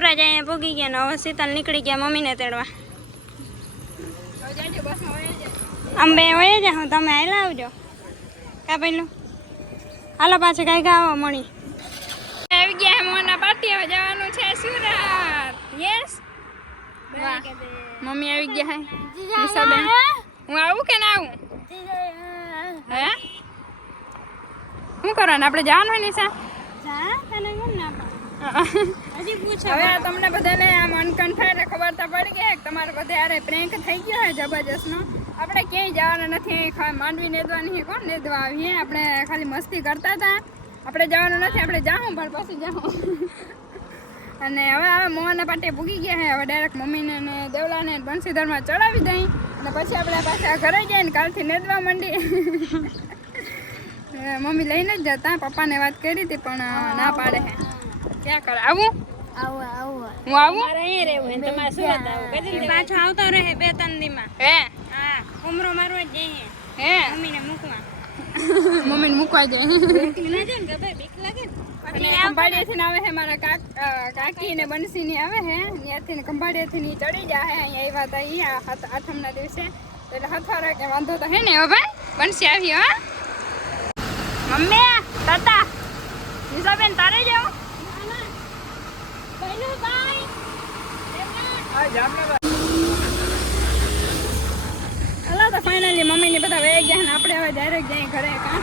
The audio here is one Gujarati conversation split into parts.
દેવરાજ અહીંયા ભોગી ગયા ને હવે શીતલ નીકળી ગયા મમ્મીને તેડવા. અંબે હોય જ હું તમે આવેલા આવજો. કા પેલું હાલો પાછું કઈ ગાવા મળી. આવી ગયા મોના હવે જવાનું છે સુરત. યસ મમ્મી આવી ગયા હે. નિશાબેન હું? આવું કે ના આવું? હે. શું કરવાનું? આપણે જવાનું હોય નિશા હજી પૂછો હવે આ તમને બધાને આમ અનકન્ફર્ટ ખબર તો પડી ગઈ કે તમારે બધે પ્રેન્ક થઈ ગયો હોય જબરજસ્તનો. આપણે ક્યાંય જવાના નથી માંડવી નેદવાની નહીં કોણ નેદવા આવીએ આપણે ખાલી મસ્તી કરતા હતા. આપણે જવાનું નથી આપણે જાઉં પણ પછી જાઉં. અને હવે હવે મોહનના પાટે પૂગી ગયા છે. હવે ડાયરેક્ટ મમ્મીને અને દેવલાને બંશીધરમાં બંસીધરમાં ચડાવી દઈ. અને પછી આપણે પાછા ઘરે જઈને કાલથી નેદવા માંડી મમ્મી લઈને જ જતા પપ્પાને વાત કરી હતી પણ ના પાડે. છે ક્યાં કરે? આવું. આવો આવો. હું આવું? પાછો આવતો રહે બે ત્રણ દીમાં. હે? હા ઉમરો મારવા જ જઈએ. હે? મમ્મીને મૂકવા. મમ્મીને મૂકવા જાય અને ખંભાળિયાથી આવે છે મારા કાક કાકી ને બંસી ની આવે હે. ત્યાંથી ને ખંભાળિયાથી ની ચડી જાય અહીંયા આવ્યા હતા ઈ આ દિવસે. એટલે હથવારા કે વાંધો તો હે ને હવે ભાઈ? બંસી આવી હા મમ્મી તાતા નિશાબેન તારે જાવ હલો તો ફાઇનલી મમ્મી બધા વહી ગયા આપણે હવે ડાયરેક્ટ જાય ઘરે, કા?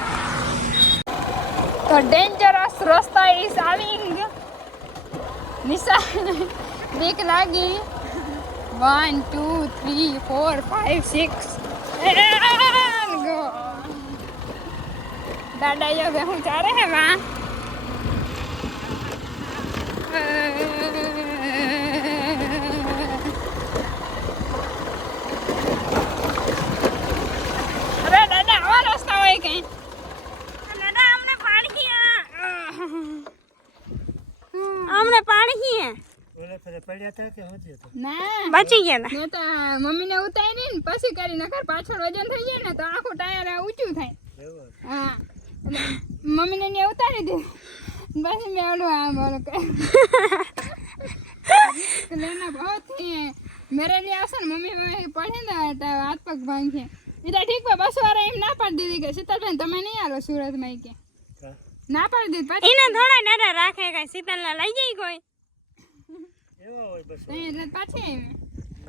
તો ડેન્જરસ રસ્તા ઇઝ આવિંગ નિશા બીક લાગી. One two three four five six દાદા, યો હું ચારે હે વાં અરે દાદા આવા રસ્તા હોય કઈ દાદા અમને પાણી અમને પાણી ઓલે ફેરે પડ્યા હતા કે હોતી હતો ના બચી ગયા મેં તો મમ્મીને ઉતારી ને પછી કરી નકર પાછળ વજન થઈ જાય ને તો આખું ટાયર આ ઊંચું થાય. હા. મમ્મીને ને ઉતારી દીધું. પછી મેં ઓલું આ બોલો કે લેના બહુત ही मेरे लिए આવશે ને મમ્મી મમ્મી પડે ને તો હાથ પગ ભાંગે એ તો ઠીક પણ બસ વાળા એમ ના પાડી દીધી કે શીતલબેન તમે નહીં આલો સુરતમાં કે કા ના પાડી દીધી પછી એને થોડા નાના રાખે કઈ શીતલને લઈ જાય કોઈ એવા હોય બસ નહીં એટલે પાછી આવી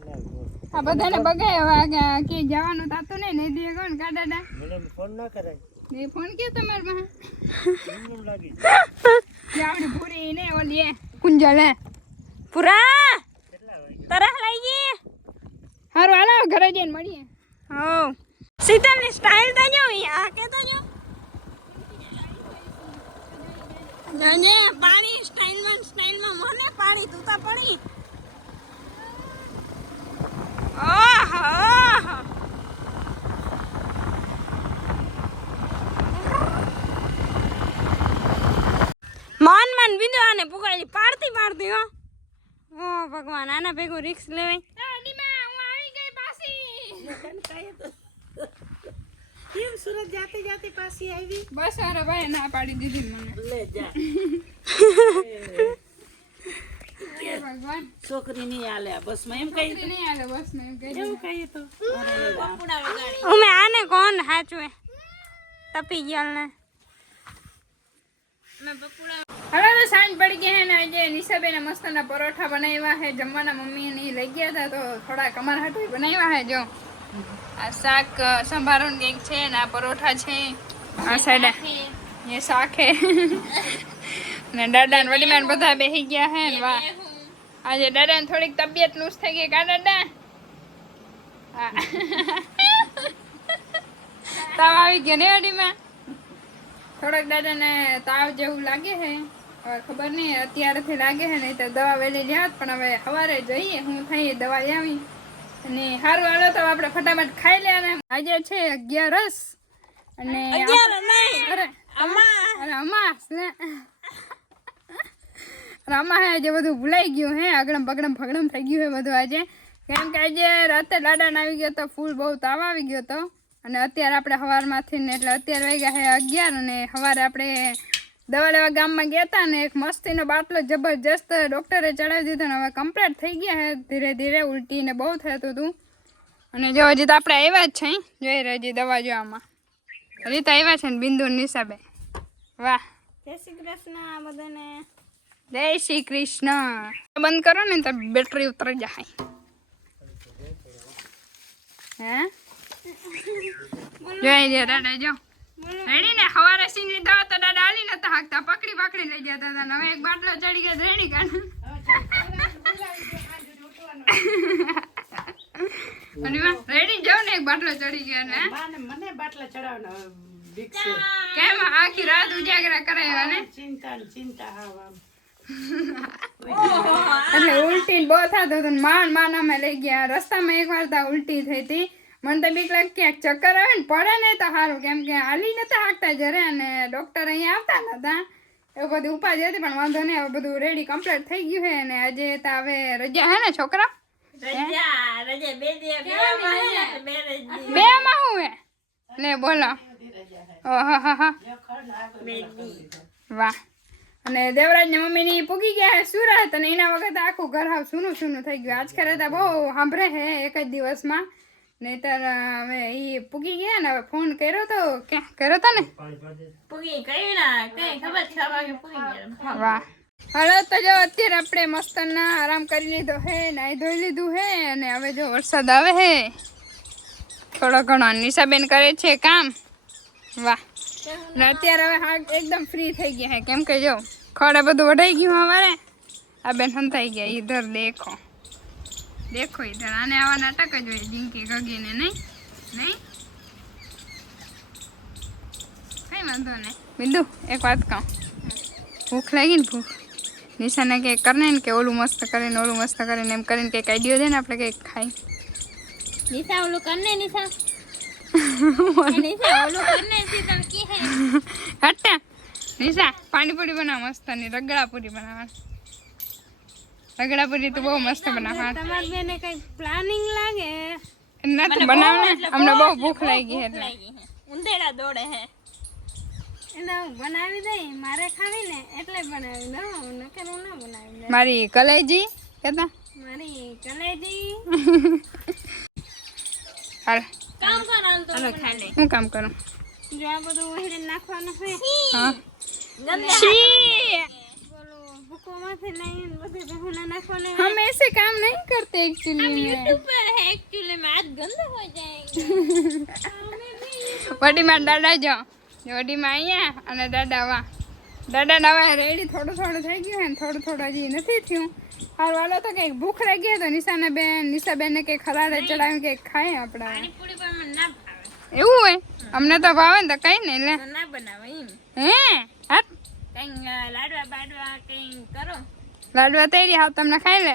ના બોલ. આ બધાને બગાય હવે આ કે જવાનું થતું નહીં નહીં દે કોણ કા દાદા મને ફોન ના કરાય એ ફોન કે તમારમાં એમ લાગી જે પૂરી ને ઓલી કુંજલ હે. પૂરા! તરહ લઈ ગઈ? હારું હાલો ઘરે જઈને મળીએ. હો શીતલની સ્ટાઇલ તો જો આ કે તો જો. જને પાણી સ્ટાઇલમાં સ્ટાઇલમાં મને પાણી તું તો પડી. ઓહો. મન મન આને પુગાડી પાડતી પાડતી હો. ઓ ભગવાન આના ભેગું રિક્સ લેવાય. કેમ સુરત જાતે જાતે પાછી આવી? બસ અરે ભાઈ ના પાડી દીધી મને. લે જા. છોકરી નહીં આલે આ બસમાં. એમ કહી છોકરી નહીં બસ એમ તો. અરે આને કોણ હાચવે? તપી ગયો ને હવે તો સાંજ પડી ગઈ હે ને આજે નિશાબેને મસ્તના પરોઠા બનાવ્યા હે. જમવાના મમ્મી ને ઈ લઈ ગયા હતા તો થોડા કમર હાટું બનાવ્યા હે જો. આ શાક અ, સંભારો ને કંઈક છે ને આ પરોઠા છે. આ સાઈડ એ શાક હે ને દાદા ને વડીમાં બધા બેસી ગયા હે ને વાહ. આજે દાદા ને થોડીક તબિયત લૂઝ થઈ ગઈ કા દાદા. તાવ આવી ગયો ને વડીમાં થોડોક દાદાને તાવ જેવું લાગે છે હવે ખબર નહીં અત્યારેથી લાગે છે નહીં તો દવા વહેલી લ્યાત પણ હવે સવારે જઈએ હું થઈ દવા આવી. અને સારું હાલો તો આપણે ફટાફટ ખાઈ લે અને આજે છે અગિયારસ અને અરે અમાસ. ને. રામા હે આજે બધું ભૂલાઈ ગયું હે અગડમ બગડમ ફગડમ થઈ ગયું હે બધું આજે. કેમ કે આજે રાતે દાદાને આવી ગયો તો ફૂલ બહુ તાવ આવી ગયો તો. અને અત્યારે આપણે સવારમાંથી ને એટલે અત્યારે વાગ્યા છે અગિયાર અને સવારે આપણે દવા લેવા ગામમાં ગયા હતા ને એક મસ્તીનો બાટલો જબરજસ્ત ડૉક્ટરે ચડાવી દીધો ને હવે કમ્પ્લેટ થઈ ગયા છે ધીરે ધીરે ઉલટી ને બહુ થતું હતું અને જો હજી તો આપણે આવ્યા જ છે જોઈ રહી હજી દવા જોવામાં. હજી તો આવ્યા છે ને બિંદુ નિશાબે. વાહ. જય શ્રી કૃષ્ણ બધાને. જય શ્રી કૃષ્ણ. બંધ કરો ને તો બેટરી ઉતરી જાય. હે? જોઈ જાય દાદા જો. રેડી ને હવારે સીની દવા તો દાદા હાલી નતા હાકતા પકડી પકડી લઈ ગયા હતા ને હવે એક બાટલો ચડી ગયો રેડી કાન અને રેડી જાવ ને એક બાટલો ચડી ગયો ને. મને બાટલા ચડાવવાનો કેમ? આખી રાત ઉજાગરા કરાવ્યા ને? ચિંતા ને ચિંતા હા એટલે ઉલટી બહુ થતું હતું ને માંડ માંડ અમે લઈ ગયા. રસ્તામાં એક વાર તો ઉલટી થઈ હતી. મને તો બીક લાગે ક્યાંક ચક્કર આવે ને પડે ને તો સારું કેમ કે હાલી નતા હાંકતા જરે અને ડૉક્ટર અહીંયા આવતા નતા. એવું બધું ઉપાધિ હતી પણ વાંધો નહીં હવે બધું રેડી કમ્પ્લીટ થઈ ગયું છે ને આજે તો હવે રજા હે ને છોકરા? બે માં હું હે? લે બોલો. ઓહો હો હો. વાહ. અને દેવરાજની મમ્મીની પૂગી ગયા હે સુરત અને એના વખત આખું ઘર હાવ સૂનું સૂનું થઈ ગયું. આજ કરે તો બહુ સાંભળે હે એક જ દિવસમાં. નહીતર હવે એ પૂગી ગયા ને હવે ફોન કર્યો તો ક્યાં? કર્યો તો ને. પૂગી કઈ ના કઈ ખબર છ વાગે પૂગી ગયા વાહ. હાલો તો જો અત્યારે આપણે મસ્તના આરામ કરી લીધો હે નાહી ધોઈ લીધું હે અને હવે જો વરસાદ આવે હે થોડો ઘણો નિશાબેન કરે છે કામ. વાહ. ને અત્યારે હવે હા એકદમ ફ્રી થઈ ગયા હે કેમ કે જો ખડે બધું વઢાઈ ગયું અમારે આ બેન સંતાઈ ગયા ઈધર દેખો. દેખો ઈધર આને આવા નાટક જ હોય જિંકી ગગીને નહીં? નહીં? કઈ વાંધો નહીં. બિંદુ એક વાત કહું. ભૂખ લાગી ને ભૂખ. નિશાને કંઈક કરીને કે ઓલું મસ્ત કરીને ઓલું મસ્ત કરીને એમ કરીને કંઈક આઈડિયો દે ને આપણે કંઈક ખાઈ. નિશા ઓલું કરીને નિશા? નિશા પાણીપુરી બનાવ મસ્તની રગડાપુરી બનાવવાની. રગડાપુરી તો બહુ મસ્ત બનાવવાની તમાર બેને કઈ પ્લાનિંગ લાગે ના તું બનાવ ને અમને બહુ ભૂખ લાગી એટલે ઉંદેડા દોડે હે એને હું બનાવી દઈ મારે ખાવી ને એટલે બનાવી દઉં નકર હું ના બનાવી દઉં મારી કલેજી કેતા મારી કલેજી હાલ કામ કરવાનું તો હાલો ખાઈ લે હું કામ કરું જો આ બધું વહેડે નાખવાનું હોય હા ગંદા છી બોલો ભૂકોમાંથી લઈને બધે બેહુના નાખવાને हम ऐसे काम नहीं करते एक्चुअली में ऊपर है एक्चुअली में हाथ गंदे हो जाएंगे વડીમાં દાદા જો વડીમાં અહીંયા અને દાદા વાહ દાદા નવા રેડી થોડું થોડું થઈ ગયું હે ને થોડું થોડું હજી નથી થયું હાલ વાલો તો કંઈક ભૂખ લાગી હોય તો નિશાના બેન નિશા બેન કંઈક ખરાડે ચડાવીને કંઈક ખાય આપણે પાણીપુરી પણ મને ના ભાવે એવું હોય અમને તો ભાવે ને તો કઈ નહીં લે ના બનાવે એમ હે હા કઈ લાડવા તૈયાર કઈ તમને ખાઈ લે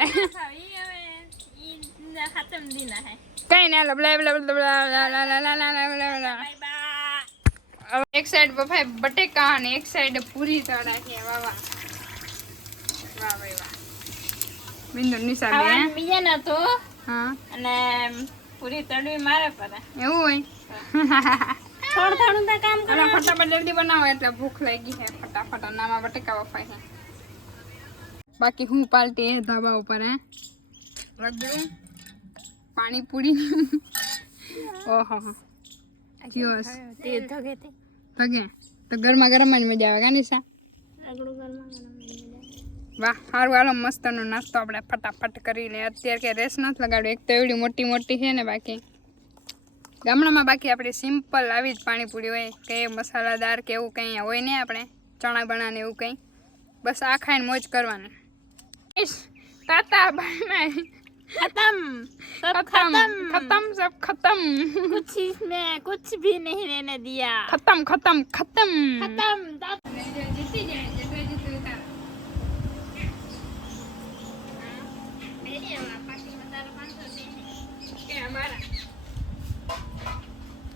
કઈ ના લબલા એક સાઈડ ભાઈ બટેકા અને એક સાઈડ પૂરી તળાખી વાવા વાહ ભાઈ વાહ બિંદુ નિશા બીજાના તો હા અને પૂરી તળવી મારે પડે એવું હોય કામ કરો ફટાફટ જલ્દી બનાવો એટલે ભૂખ લાગી છે ફટાફટ અનામાં બટેકા બફાય બાકી હું પાલટી એ ધાબા ઉપર હે. રગડું પાણીપુરી. ઓહો જ્યોસ તે ધગે તે. ધગે. તો ગરમા ગરમ જ મજા આવે કા નિશા આગળું ગરમ વાહ સારું હાલો મસ્તનો નાસ્તો આપણે ફટાફટ કરી લે. અત્યારે કે રેસ નથી લગાડ્યું. એક તો એવડી મોટી મોટી છે ને બાકી. ગામડામાં બાકી આપણે સિમ્પલ આવી જ પાણીપુરી હોય કે મસાલાદાર કે એવું કંઈ હોય નહીં આપણે. ચણા બણા ને એવું કંઈ. બસ આ ખાઈને મોજ કરવાનું. તાતા બાય બાય ખતમ. ખતમ. ખતમ સબ ખતમ. કુછ इसमें कुछ भी नहीं रहने दिया ખતમ ખતમ खत्म खत्म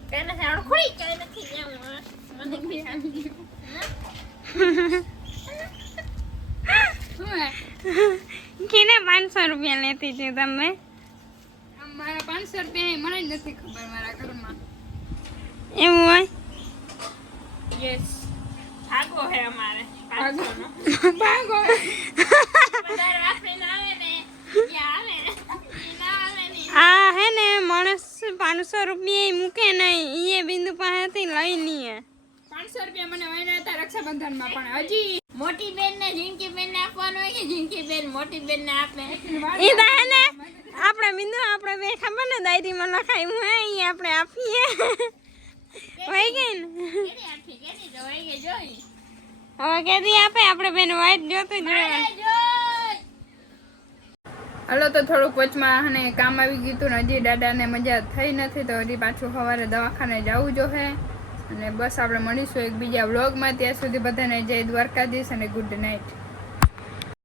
કઈ નથી આવડે ખોડી કઈ નથી મને કિને પાંચસો રૂપિયા લેતી છે તમે? મારા પાંચસો રૂપિયા મને જ નથી ખબર મારા ઘરમાં. એવું હોય? યસ ભાગો હે અમારે ભાગો. આ હે ને માણસ પાંચસો રૂપિયા મૂકે નહીં એ બિંદુ પાસેથી લઈ લઈએ પાંચસો રૂપિયા મને વાયના હતા રક્ષાબંધનમાં પણ હજી મોટી બેન ને જિંકી બેન ને આપવાનું હોય કે જિંકી બેન મોટી બેન ને આપે? એ ઈ તો હે ને આપણે મિંદુ આપણે બે ખબર ને ડાયરીમાં લખાય હું અહીં આપણે આપીએ. વહી ગઈ ને? હવે કેદી આપે આપણે બેન વાઈટ જોતું જોઈએ હાલો તો થોડુંક વચમાં અને કામ આવી ગયું હતું ને હજી દાદાને મજા થઈ નથી તો હજી પાછું સવારે દવાખાને જવું જોશે અને બસ આપણે મળીશું એક બીજા વ્લોગમાં. ત્યાં સુધી બધાને જય દ્વારકાધીશ અને ગુડ નાઇટ.